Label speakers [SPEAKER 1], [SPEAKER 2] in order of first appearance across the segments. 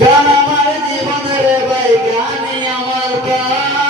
[SPEAKER 1] গান আমার জীবনের বাইকানি আমার পা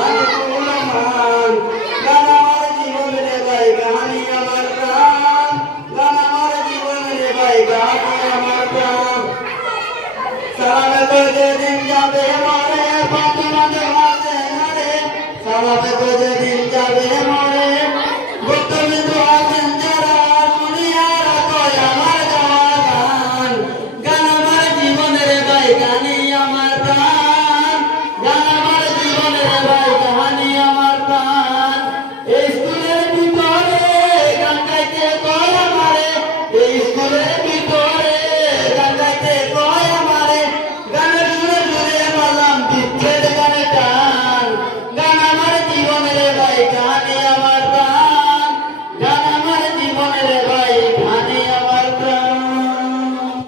[SPEAKER 1] যাবে মরে ফাতেমা জাহাজে মরে সারা যাবে মরে